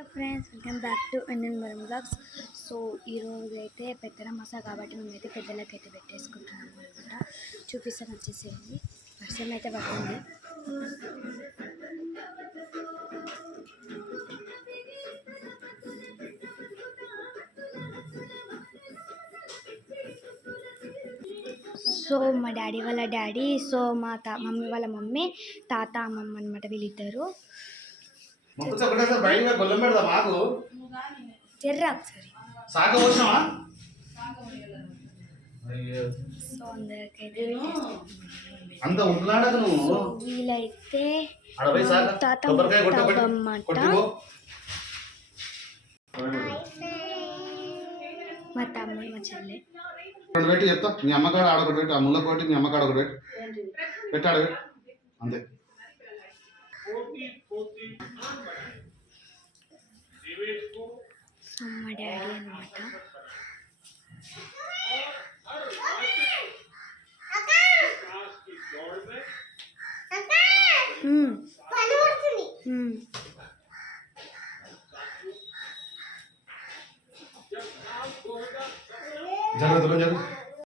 Hello friends, welcome back to NN blogs. So ఈరోజు అయితే పెద్దల మసా కాబట్టి మేమైతే పెద్దలకి అయితే పెట్టేసుకుంటున్నాం అనమాట. చూపిస్తాను, వచ్చేసేయండి. వర్షం అయితే పడుతుంది. సో మా డాడీ వాళ్ళ డాడీ, సో మా మమ్మీ వాళ్ళ మమ్మీ, తాత అమ్మమ్మ అనమాట వీళ్ళిద్దరు. వీళ్ళైతే తాత అన్నమాట. మా తమ్ముడు మా చెల్లె. పెట్టి చెప్తా, మీ అమ్మకాడ ఆడొకటి పెట్టి, ఆ ముళ్ళకోటి మీ అమ్మకాడ ఒకటి పెట్టి పెట్టాడు అంతే. మా డాడీ అనమాట.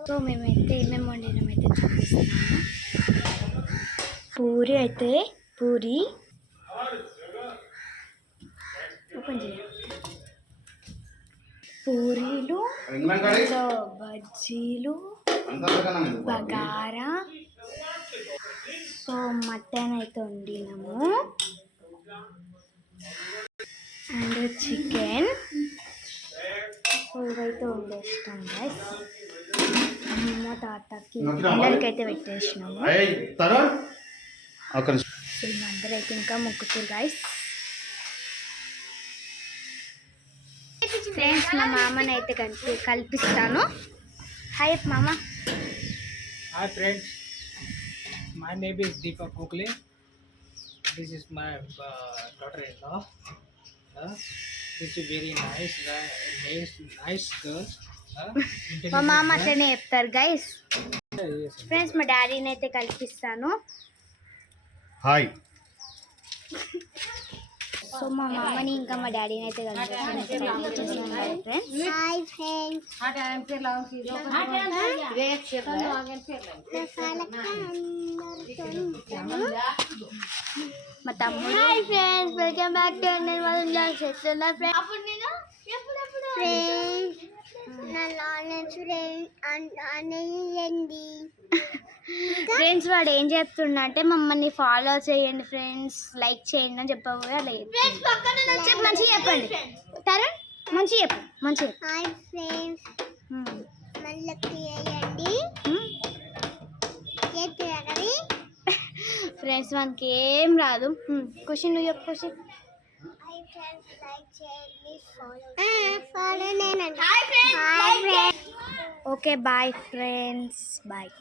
సో మేమైతే ఏమేమి వండినామైతే చూపిస్తున్నాము. పూరి ఓపెన్ చేయాలి. పూరీలు, బజ్జీలు, బగారా, సో మటన్ అయితే వండినాము అండ్ చికెన్. సో ఇవైతే వండేస్తాం గైస్. అమ్మ తాతకి అందరికి అయితే పెట్టేసినాము. సో అందరూ అయితే ఇంకా మొక్కుతారు గైస్. ఫ్రెండ్స్, మా మామని అయితే కల్పిస్తాను. హాయ్ మామ. Hi friends, my name is Deepak Kokle. This is my daughter-in-law. This is very nice girl. మా మామ అట్లనే చెప్తారు గైస్. ఫ్రెండ్స్, మా డాడీని అయితే కల్పిస్తాను. హాయ్. సో మా మామని ఇంకా మా డాడీని అయితే మా తమ్ముడు. Hi friends, welcome back to friends. వాడు ఏం చెప్తున్నా అంటే మమ్మల్ని ఫాలో చేయండి ఫ్రెండ్స్, లైక్ చేయండి అని చెప్పబోయే. మంచిగా చెప్పండి తరుణ్, మంచిగా చెప్పు. మంచిగా ఫ్రెండ్స్, మనకి ఏం రాదు. క్వశ్చన్ నువ్వు చెప్పు. Question. Okay bye friends, bye.